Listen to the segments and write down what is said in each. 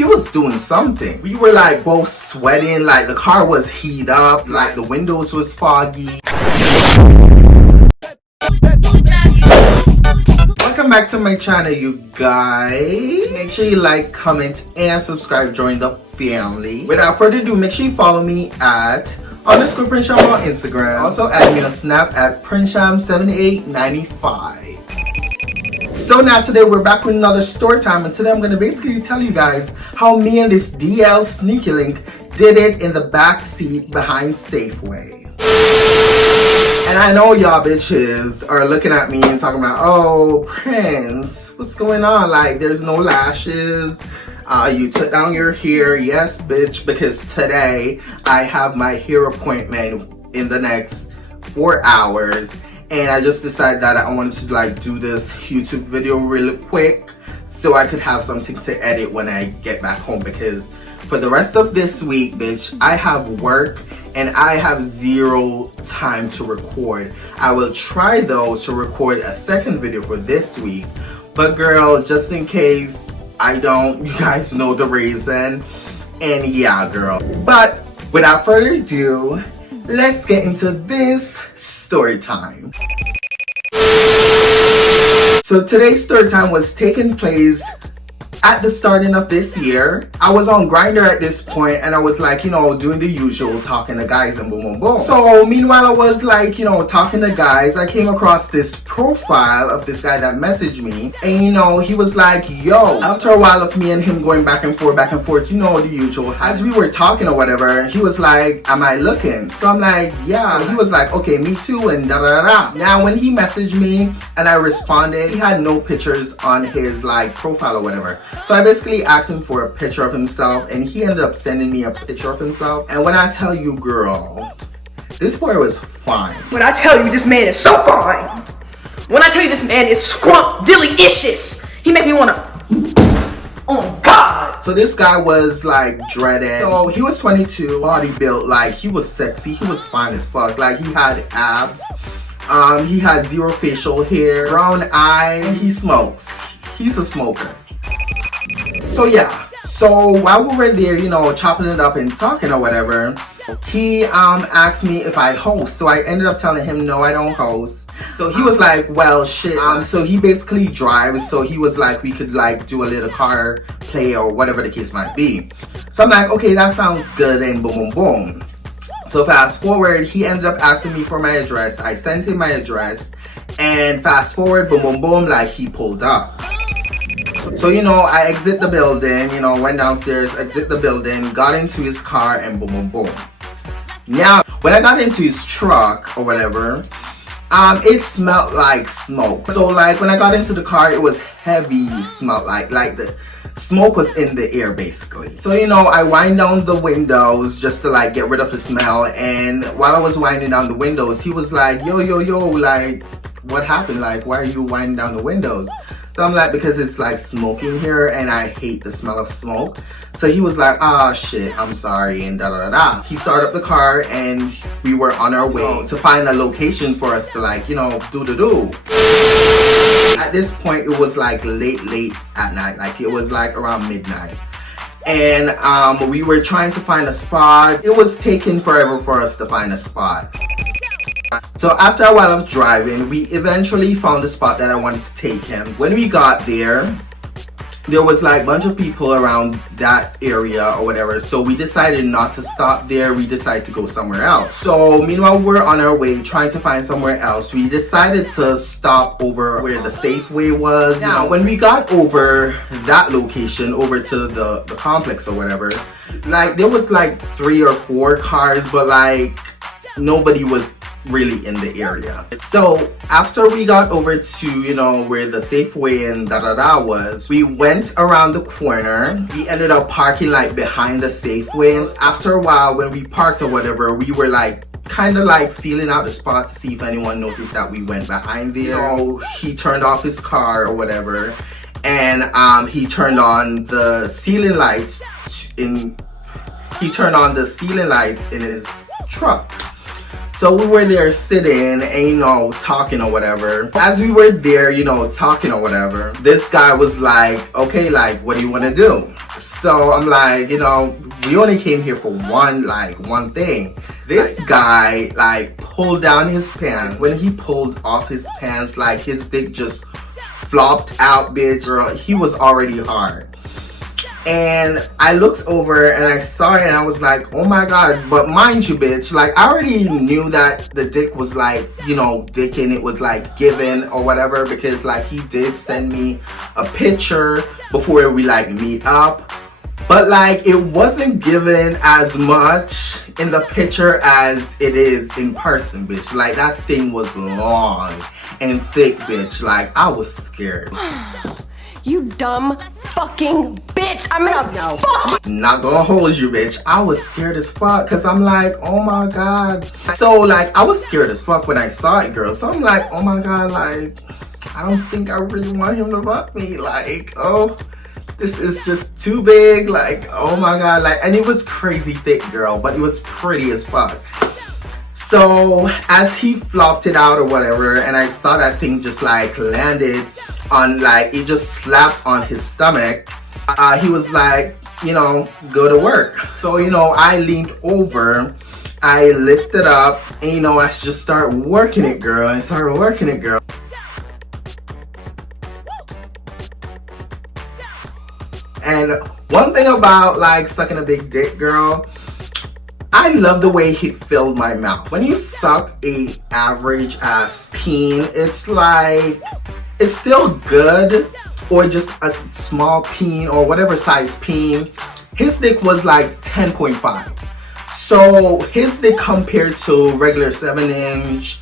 he was doing something. We were like both sweating, like the car was heat up, like the windows was foggy. Welcome back to my channel, you guys. Make sure you like, comment, and subscribe. Join the family. Without further ado, make sure you follow me at _Prinsham on Instagram. Also add me on Snap at Prinsham7895. So now today we're back with another story time, and today I'm going to basically tell you guys how me and this DL Sneaky Link did it in the back seat behind Safeway. And I know y'all bitches are looking at me and talking about, oh, Prince, what's going on? Like, there's no lashes. You took down your hair. Yes, bitch, because today I have my hair appointment in the next 4 hours. And I just decided that I wanted to like do this YouTube video really quick so I could have something to edit when I get back home, because for the rest of this week, bitch, I have work and I have zero time to record. I will try though to record a second video for this week, but girl, just in case I don't, you guys know the reason. And yeah, girl. But without further ado, let's get into this story time. So today's story time was taking place at the starting of this year. I was on Grindr at this point, and I was like, you know, doing the usual, talking to guys and boom, boom, boom. So meanwhile, I was like, you know, talking to guys, I came across this profile of this guy that messaged me, and you know, he was like, yo, after a while of me and him going back and forth, you know, the usual. As we were talking or whatever, he was like, am I looking? So I'm like, yeah. So he was like, okay, me too, and da da da. Now, when he messaged me and I responded, he had no pictures on his like profile or whatever. So I basically asked him for a picture of himself, and he ended up sending me a picture of himself. And when I tell you, girl, this boy was fine. When I tell you this man is so fine. When I tell you this man is scrump-dilly-icious. He make me wanna, oh God. So this guy was like dreaded. So he was 22, body built, like he was sexy, he was fine as fuck. Like he had abs, he had zero facial hair, brown eye, and he smokes. He's a smoker. So yeah, so while we were there, you know, chopping it up and talking or whatever, he asked me if I host. So I ended up telling him no, I don't host. So he was like, well, shit. So he basically drives. So he was like, we could like do a little car play or whatever the case might be. So I'm like, okay, that sounds good, and boom, boom, boom. So fast forward, he ended up asking me for my address. I sent him my address, and fast forward, boom, boom, boom, like he pulled up. So, you know, I exit the building, you know, went downstairs, exit the building, got into his car, and boom, boom, boom. Now, when I got into his truck or whatever, it smelled like smoke. So, like, when I got into the car, it was heavy, smelled like the smoke was in the air, basically. So, you know, I wind down the windows just to, like, get rid of the smell. And while I was winding down the windows, he was like, yo, yo, yo, like, what happened? Like, why are you winding down the windows? So I'm like, because it's like smoking here and I hate the smell of smoke. So he was like, ah, shit, I'm sorry, and da da da da. He started up the car and we were on our way to find a location for us to like, you know, do. At this point, it was like late at night. Like it was like around midnight. And we were trying to find a spot. It was taking forever for us to find a spot. So after a while of driving, we eventually found the spot that I wanted to take him. When we got there, there was like a bunch of people around that area or whatever. So we decided not to stop there. We decided to go somewhere else. So meanwhile, we're on our way trying to find somewhere else. We decided to stop over where the Safeway was. Now, when we got over that location, over to the complex or whatever, like there was like 3 or 4 cars, but like nobody was really in the area. So after we got over to, you know, where the Safeway and da da da was, we went around the corner. We ended up parking like behind the Safeway, and after a while when we parked or whatever, we were like kind of like feeling out the spot to see if anyone noticed that we went behind there. So he turned off his car or whatever, and he turned on the ceiling lights in his truck. So we were there sitting and, you know, talking or whatever. As we were there, you know, talking or whatever, this guy was like, okay, like, what do you want to do? So I'm like, you know, we only came here for one thing. This guy, like, pulled down his pants. When he pulled off his pants, like, his dick just flopped out, bitch. Girl, he was already hard. And I looked over and I saw it and I was like, oh my god. But mind you, bitch, like, I already knew that the dick was like, you know, dicking. It was like given or whatever, because like he did send me a picture before we like meet up. But like, it wasn't given as much in the picture as it is in person, bitch. Like, that thing was long and thick, bitch. Like, I was scared. You dumb fucking bitch. I'm gonna fuck. Not gonna hold you, bitch. I was scared as fuck because I'm like, oh my god. So like, I was scared as fuck when I saw it, girl. So I'm like, oh my god, like, I don't think I really want him to fuck me. Like, oh, this is just too big. Like, oh my god. Like, and it was crazy thick, girl, but it was pretty as fuck. So as he flopped it out or whatever, and I saw that thing just like landed on, like, it just slapped on his stomach, he was like, you know, go to work. So, you know, I leaned over, I lifted up, and, you know, I just started working it, girl, and started working it, girl. And one thing about like sucking a big dick, girl, I love the way he filled my mouth. When you suck a average ass peen, it's like, it's still good, or just a small peen or whatever size peen. His dick was like 10.5. So his dick compared to regular 7-inch,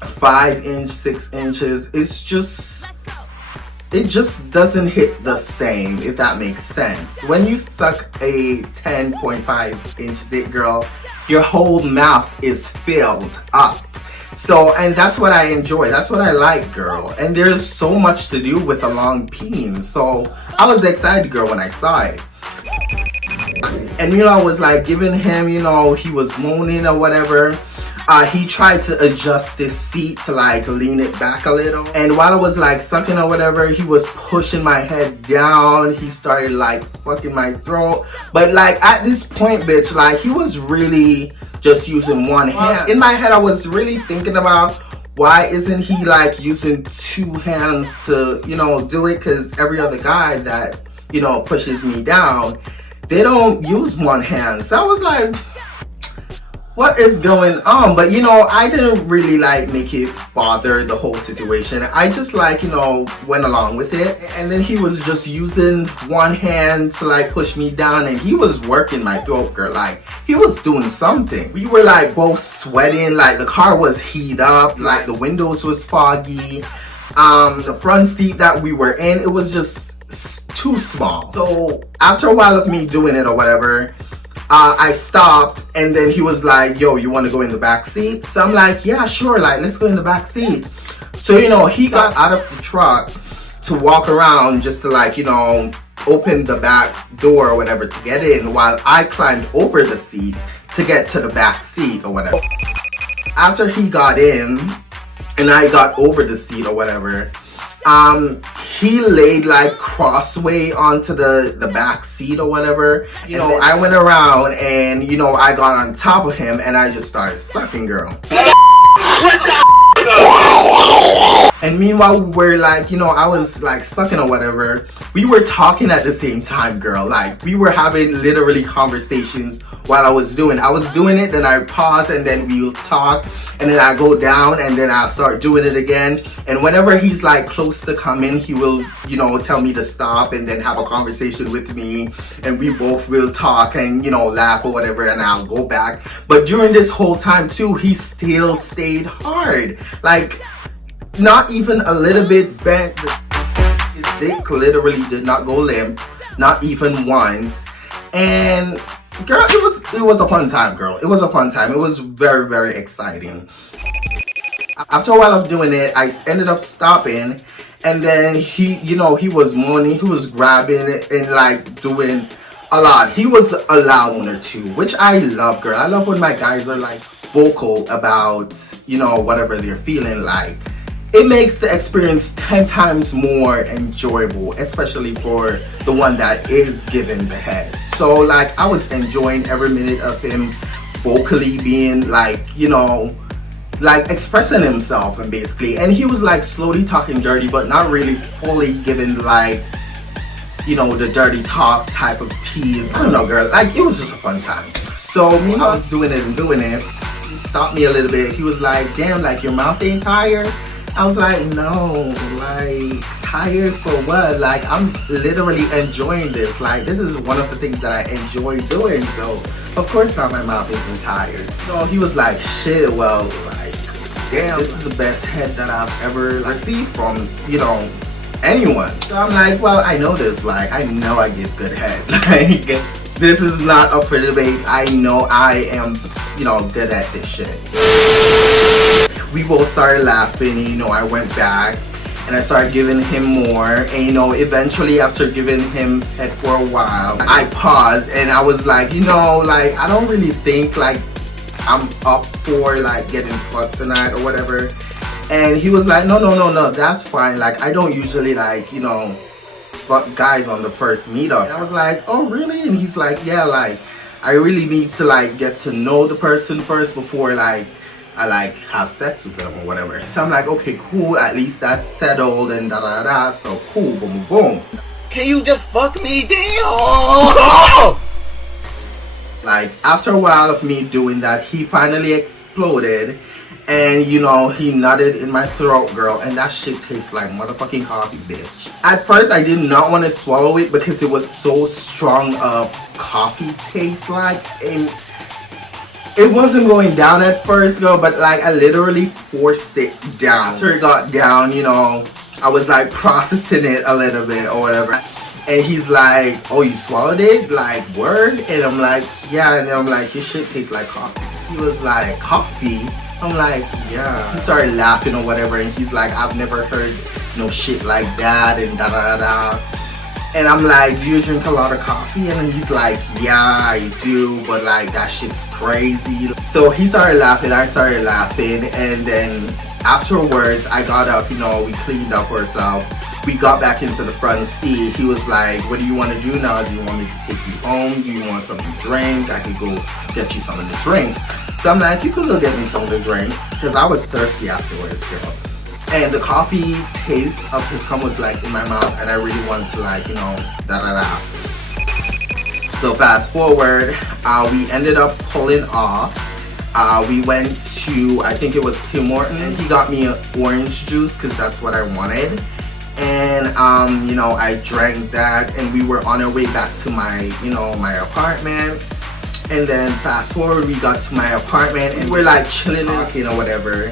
5-inch, 6 inches, it's just, it just doesn't hit the same, if that makes sense. When you suck a 10.5 inch dick, girl, your whole mouth is filled up. So, and that's what I enjoy. That's what I like, girl. And there's so much to do with a long peen. So I was excited, girl, when I saw it. And, you know, I was like giving him, you know, he was moaning or whatever. He tried to adjust his seat to like lean it back a little. And while I was like sucking or whatever, he was pushing my head down. He started like fucking my throat. But like at this point, bitch, like he was really just using one hand. In my head, I was really thinking about, why isn't he like using two hands to, you know, do it? Because every other guy that, you know, pushes me down, they don't use one hand. So I was like, what is going on? But, you know, I didn't really like make it bother the whole situation. I just like, you know, went along with it. And then he was just using one hand to like push me down, and he was working my throat, girl. Like, he was doing something. We were like both sweating, like the car was heated up, like the windows was foggy. The front seat that we were in, it was just too small. So after a while of me doing it or whatever, I stopped, and then he was like, yo, you want to go in the back seat? So I'm like, yeah, sure, like, let's go in the back seat. So, you know, he got out of the truck to walk around just to like, you know, open the back door or whatever to get in, while I climbed over the seat to get to the back seat or whatever. After he got in and I got over the seat or whatever, he laid like crossway onto the back seat or whatever. You know, I went around and, you know, I got on top of him and I just started sucking, girl. And meanwhile, we're like, you know, I was like sucking or whatever. We were talking at the same time, girl. Like, we were having literally conversations while I was doing it, then I pause, and then we'll talk, and then I go down, and then I'll start doing it again. And whenever he's like close to coming, he will, you know, tell me to stop and then have a conversation with me, and we both will talk and, you know, laugh or whatever, and I'll go back. But during this whole time too, he still stayed hard. Like, not even a little bit bent. His dick literally did not go limp, not even once. And girl, it was a fun time, girl. It was a fun time. It was very, very exciting. After a while of doing it, I ended up stopping, and then he, you know, he was moaning, he was grabbing it and like doing a lot. He was a loud one or two, which I love, girl. I love when my guys are like vocal about, you know, whatever they're feeling like. It makes the experience 10 times more enjoyable, especially for the one that is giving the head. So like I was enjoying every minute of him vocally being like, you know, like expressing himself and basically, and he was like slowly talking dirty but not really fully giving like, you know, the dirty talk type of tease. I don't know, girl, like it was just a fun time. So me, I was doing it, he stopped me a little bit. He was like, damn, like your mouth ain't tired? I was like, no, like tired for what? Like I'm literally enjoying this. Like this is one of the things that I enjoy doing, so of course not, my mouth isn't tired. So he was like, shit, well, like damn, this is the best head that I've ever received from, you know, anyone. So I'm like, well, I know this, like I know I give good head. Like this is not up for debate. I know I am, you know, good at this shit. We both started laughing, and, you know, I went back and I started giving him more, and you know, eventually after giving him head for a while, I paused and I was like, you know, like I don't really think like I'm up for like getting fucked tonight or whatever. And he was like, no, that's fine, like I don't usually like, you know, fuck guys on the first meetup. And I was like, oh really? And he's like, yeah, like I really need to like get to know the person first before like I like have sex with them or whatever. So I'm like, okay, cool, at least that's settled and da da da. So cool, boom boom. Can you just fuck me, damn? Like after a while of me doing that, he finally exploded, and you know, he nutted in my throat, girl, and that shit tastes like motherfucking coffee, bitch. At first I did not want to swallow it because it was so strong of coffee taste, like, and it wasn't going down at first, girl, but like I literally forced it down. After it got down, you know, I was like processing it a little bit or whatever. And he's like, oh, you swallowed it? Like, word? And I'm like, yeah. And then I'm like, your shit tastes like coffee. He was like, coffee? I'm like, yeah. He started laughing or whatever, and he's like, I've never heard no shit like that and da da da da. And I'm like, do you drink a lot of coffee? And then he's like, yeah, I do, but like that shit's crazy. So he started laughing, I started laughing, and then afterwards I got up, you know, we cleaned up ourselves. We got back into the front seat. He was like, what do you want to do now? Do you want me to take you home? Do you want something to drink? I could go get you something to drink. So I'm like, you could go get me something to drink, because I was thirsty afterwards, girl. And the coffee taste of his cum was like in my mouth, and I really wanted to like, you know, da da da. So fast forward, we ended up pulling off. We went to, I think it was Tim Hortons, and he got me an orange juice because that's what I wanted. And you know, I drank that, and we were on our way back to my, you know, my apartment. And then fast forward, we got to my apartment, and we're like chilling, talking or whatever.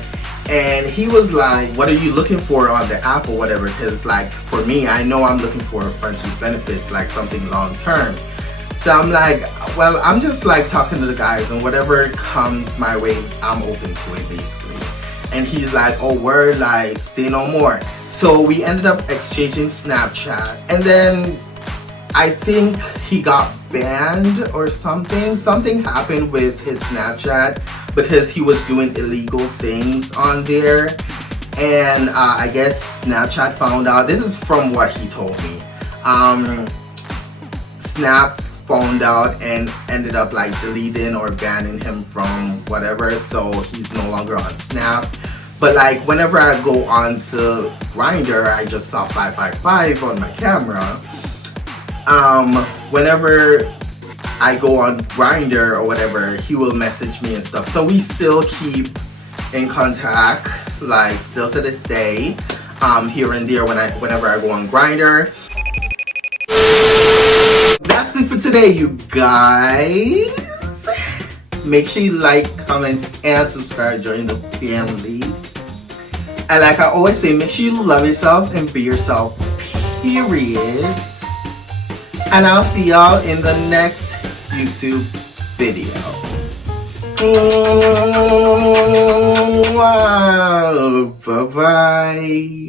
And he was like, what are you looking for on the app or whatever? Because like for me, I know I'm looking for friends with benefits, like something long term. So I'm like, well, I'm just like talking to the guys, and whatever comes my way, I'm open to it basically. And he's like, oh word, like say no more. So we ended up exchanging Snapchat, and then I think he got banned or something. Something happened with his Snapchat because he was doing illegal things on there. And I guess Snapchat found out. This is from what he told me. Snap found out and ended up like deleting or banning him from whatever. So he's no longer on Snap. But like whenever I go on to Grindr, I just saw 555 on my camera. Whenever I go on Grindr or whatever, he will message me and stuff. So we still keep in contact, like still to this day, here and there whenever I go on Grindr. That's it for today, you guys. Make sure you like, comment, and subscribe. Join the family. And like I always say, make sure you love yourself and be yourself, period. And I'll see y'all in the next YouTube video. Wow, bye-bye.